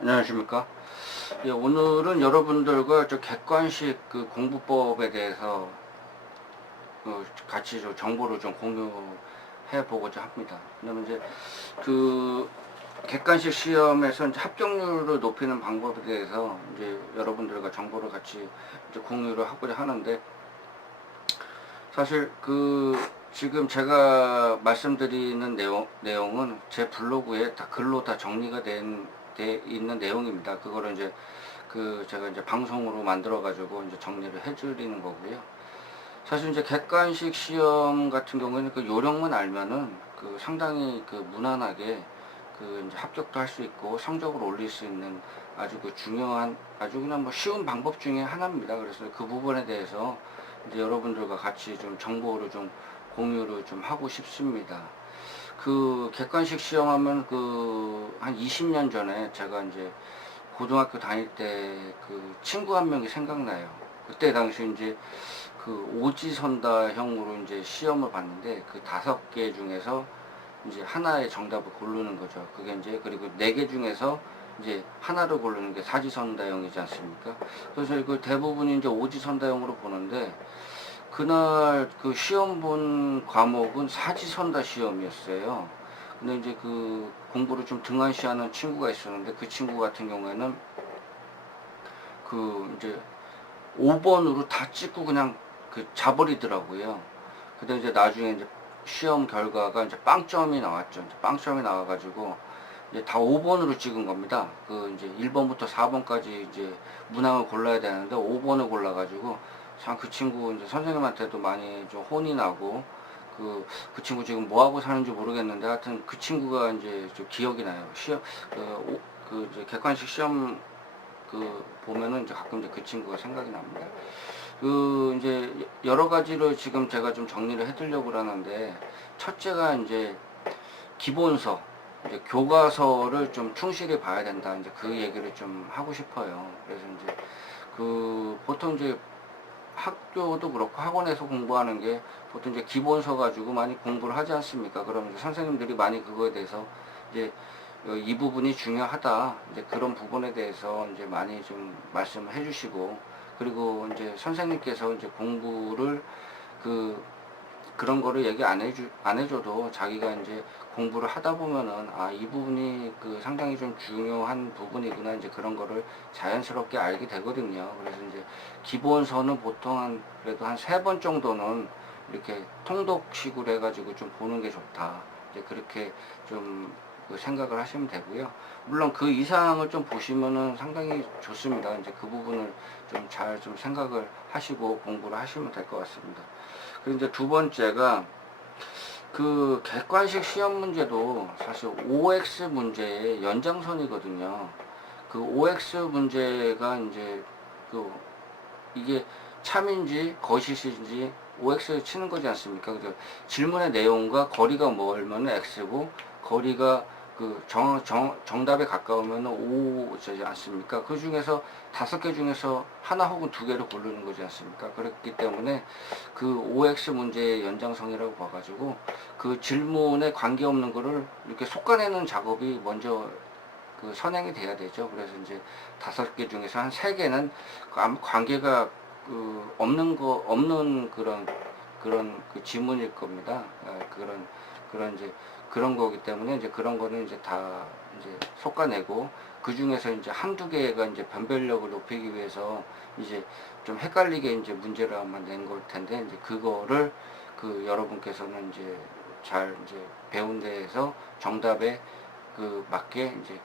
안녕하십니까. 예, 오늘은 여러분들과 저 객관식 그 공부법에 대해서 같이 좀 정보를 좀 공유해 보고자 합니다. 왜냐면 이제 그 객관식 시험에서 이제 합격률을 높이는 방법에 대해서 이제 여러분들과 정보를 같이 이제 공유를 하고자 하는데, 사실 지금 제가 말씀드리는 내용은 제 블로그에 다 글로 다 정리가 돼 있는 내용입니다. 그거를 이제 제가 이제 방송으로 만들어 가지고 이제 정리를 해 드리는 거고요. 사실 이제 객관식 시험 같은 경우에는 그 요령만 알면은 상당히 무난하게 이제 합격도 할 수 있고 성적을 올릴 수 있는 아주 중요한, 아주 그냥 뭐 쉬운 방법 중에 하나입니다. 그래서 그 부분에 대해서 이제 여러분들과 같이 좀 정보를 좀 공유를 좀 하고 싶습니다. 객관식 시험하면 한 20년 전에 제가 이제 고등학교 다닐 때 친구 한 명이 생각나요. 그때 당시 이제 오지선다형으로 이제 시험을 봤는데, 5개 중에서 이제 하나의 정답을 고르는 거죠. 그게 이제, 그리고 4개 중에서 이제 하나를 고르는 게 사지선다형이지 않습니까? 그래서 대부분이 이제 오지선다형으로 보는데, 그날 시험 본 과목은 사지선다 시험이었어요. 근데 이제 공부를 좀 등한시하는 친구가 있었는데, 그 친구 같은 경우에는 이제 5번으로 다 찍고 그냥 자버리더라고요. 근데 이제 나중에 이제 시험 결과가 이제 빵점이 나왔죠. 이제 빵점이 나와가지고 이제 다 5번으로 찍은 겁니다. 이제 1번부터 4번까지 이제 문항을 골라야 되는데 5번을 골라가지고, 참 그 친구 이제 선생님한테도 많이 좀 혼이 나고, 그 친구 지금 뭐 하고 사는지 모르겠는데, 하여튼 그 친구가 이제 좀 기억이 나요. 시험, 이제 객관식 시험 보면은 이제 가끔 이제 그 친구가 생각이 납니다. 이제 여러 가지로 지금 제가 좀 정리를 해드리려고 하는데, 첫째가 이제 기본서, 이제 교과서를 좀 충실히 봐야 된다. 이제 그 얘기를 좀 하고 싶어요. 그래서 이제 보통 이제 학교도 그렇고 학원에서 공부하는 게 보통 이제 기본서 가지고 많이 공부를 하지 않습니까? 그러면 이제 선생님들이 많이 그거에 대해서 이제 이 부분이 중요하다, 이제 그런 부분에 대해서 이제 많이 좀 말씀을 해주시고, 그리고 이제 선생님께서 이제 공부를 그 그런 거를 얘기 안 해줘도 자기가 이제 공부를 하다 보면은, 아, 이 부분이 상당히 좀 중요한 부분이구나, 이제 그런 거를 자연스럽게 알게 되거든요. 그래서 이제 기본서는 보통 그래도 한 3번 정도는 이렇게 통독식으로 해가지고 좀 보는 게 좋다, 이제 그렇게 좀 생각을 하시면 되고요. 물론 그 이상을 좀 보시면은 상당히 좋습니다. 이제 그 부분을 좀 잘 좀 생각을 하시고 공부를 하시면 될 것 같습니다. 그리고 이제 두 번째가 객관식 시험 문제도 사실 OX 문제의 연장선이거든요. OX 문제가 이제 이게 참인지 거짓인지 OX 치는 거지 않습니까? 그죠? 질문의 내용과 거리가 멀면 X고, 거리가 정답에 가까우면 O지 않습니까? 그 중에서 5개 중에서 하나 혹은 2개를 고르는 거지 않습니까? 그렇기 때문에 OX 문제의 연장선이라고 봐가지고, 질문에 관계없는 거를 이렇게 솎아내는 작업이 먼저 선행이 돼야 되죠. 그래서 이제 5개 중에서 한 3개는 아무 관계가 없는 그런 지문일 겁니다. 그런 이제 그런 거기 때문에, 이제 그런 거는 이제 다 이제 솎아내고, 그 중에서 이제 한두 개가 이제 변별력을 높이기 위해서 이제 좀 헷갈리게 이제 문제를 한번 낸 걸 텐데, 이제 그거를 여러분께서는 이제 잘 이제 배운 데에서 정답에 맞게 이제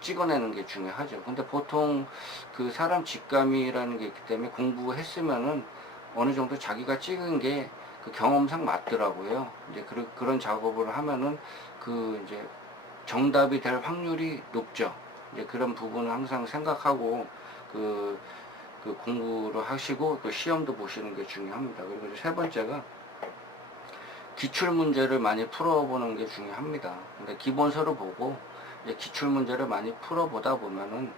찍어내는 게 중요하죠. 근데 보통 사람 직감이라는 게 있기 때문에 공부했으면은 어느 정도 자기가 찍은 게 경험상 맞더라고요. 이제 그런 작업을 하면은 이제 정답이 될 확률이 높죠. 이제 그런 부분을 항상 생각하고 그, 공부를 하시고 시험도 보시는 게 중요합니다. 그리고 이제 세 번째가 기출 문제를 많이 풀어보는 게 중요합니다. 근데 기본서를 보고 기출 문제를 많이 풀어보다 보면은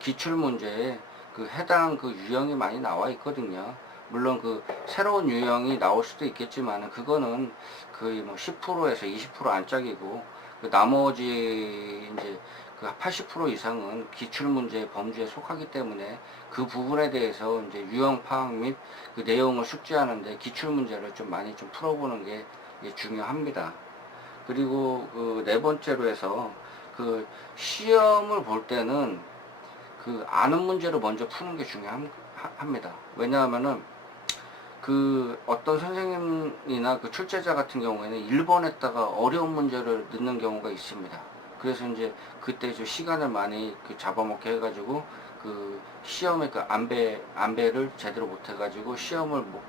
기출 문제에 해당 유형이 많이 나와 있거든요. 물론 새로운 유형이 나올 수도 있겠지만, 그거는 거의 뭐 10%에서 20% 안짝이고, 나머지 이제 그 80% 이상은 기출문제 범주에 속하기 때문에 그 부분에 대해서 이제 유형 파악 및 그 내용을 숙지하는데 기출문제를 좀 많이 좀 풀어보는 게 중요합니다. 그리고 그 네 번째로 해서 그 시험을 볼 때는 그 아는 문제를 먼저 푸는 게 중요합니다. 왜냐하면은 그 어떤 선생님이나 그 출제자 같은 경우에는 1번에다가 어려운 문제를 넣는 경우가 있습니다. 그래서 이제 그때 좀 시간을 많이 그 잡아먹게 해가지고 그 시험에 그 안배를 제대로 못 해가지고 시험을 뭐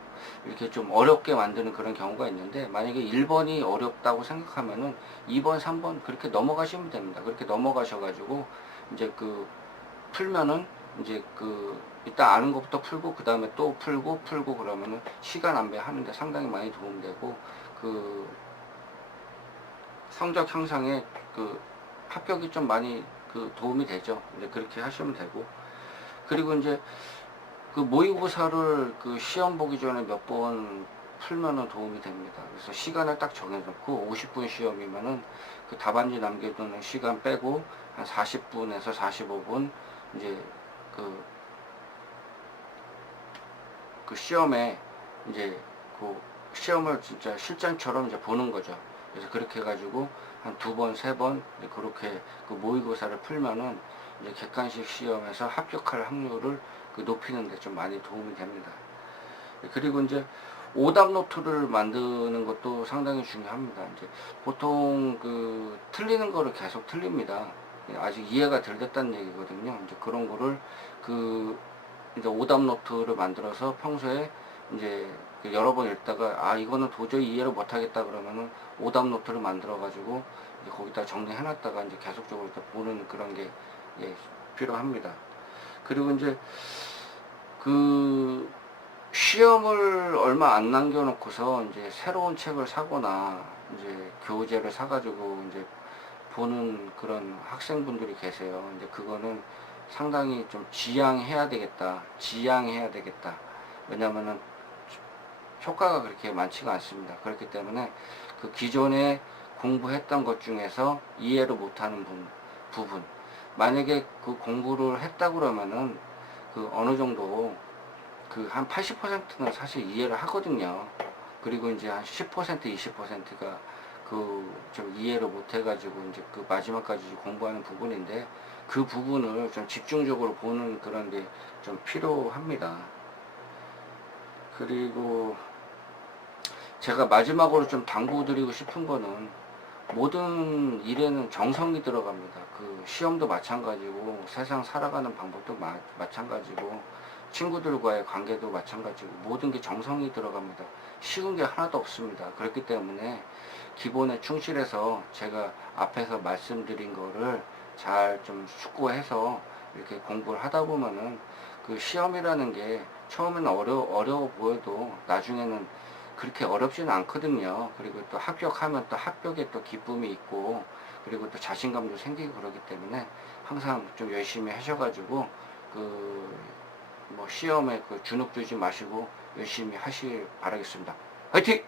이렇게 좀 어렵게 만드는 그런 경우가 있는데, 만약에 1번이 어렵다고 생각하면은 2번, 3번 그렇게 넘어가시면 됩니다. 그렇게 넘어가셔가지고 이제 그 풀면은 이제 그 일단 아는 것부터 풀고 그 다음에 또 풀고 그러면은 시간 안배하는데 상당히 많이 도움되고 그 성적 향상에 그 합격이 좀 많이 그 도움이 되죠. 이제 그렇게 하시면 되고, 그리고 이제 그 모의고사를 그 시험 보기 전에 몇 번 풀면은 도움이 됩니다. 그래서 시간을 딱 정해놓고 50분 시험이면은 그 답안지 남겨두는 시간 빼고 한 40분에서 45분 이제 그, 그 시험에 이제 그 시험을 진짜 실전처럼 이제 보는 거죠. 그래서 그렇게 해가지고 한 2번, 3번 그렇게 그 모의고사를 풀면은 이제 객관식 시험에서 합격할 확률을 그 높이는 데 좀 많이 도움이 됩니다. 그리고 이제 오답 노트를 만드는 것도 상당히 중요합니다. 이제 보통 그 틀리는 거를 계속 틀립니다. 아직 이해가 덜 됐다는 얘기거든요. 이제 그런 거를 그 이제 오답 노트를 만들어서 평소에 이제 그 여러 번 읽다가 아 이거는 도저히 이해를 못하겠다 그러면은 오답 노트를 만들어 가지고 거기다 정리해 놨다가 이제 계속적으로 보는 그런 게 필요합니다. 그리고 이제 그 시험을 얼마 안 남겨놓고서 이제 새로운 책을 사거나 이제 교재를 사가지고 이제 보는 그런 학생분들이 계세요. 이제 그거는 상당히 좀 지양해야 되겠다. 지양해야 되겠다. 왜냐면은 효과가 그렇게 많지가 않습니다. 그렇기 때문에 그 기존에 공부했던 것 중에서 이해를 못하는 부분, 만약에 그 공부를 했다 그러면은 그 어느 정도 그 한 80%는 사실 이해를 하거든요. 그리고 이제 한 10%, 20%가 그 좀 이해를 못 해가지고 이제 그 마지막까지 공부하는 부분인데, 그 부분을 좀 집중적으로 보는 그런 게 좀 필요합니다. 그리고 제가 마지막으로 좀 당부드리고 싶은 거는, 모든 일에는 정성이 들어갑니다. 그 시험도 마찬가지고 세상 살아가는 방법도 마찬가지고 친구들과의 관계도 마찬가지고 모든 게 정성이 들어갑니다. 쉬운 게 하나도 없습니다. 그렇기 때문에 기본에 충실해서 제가 앞에서 말씀드린 거를 잘 좀 숙고해서 이렇게 공부를 하다 보면은 그 시험이라는 게 처음에는 어려워 보여도 나중에는 그렇게 어렵지는 않거든요. 그리고 또 합격하면 또 합격에 또 기쁨이 있고, 그리고 또 자신감도 생기고 그러기 때문에 항상 좀 열심히 하셔가지고 그 뭐 시험에 그 주눅 들지 마시고 열심히 하시길 바라겠습니다. 화이팅!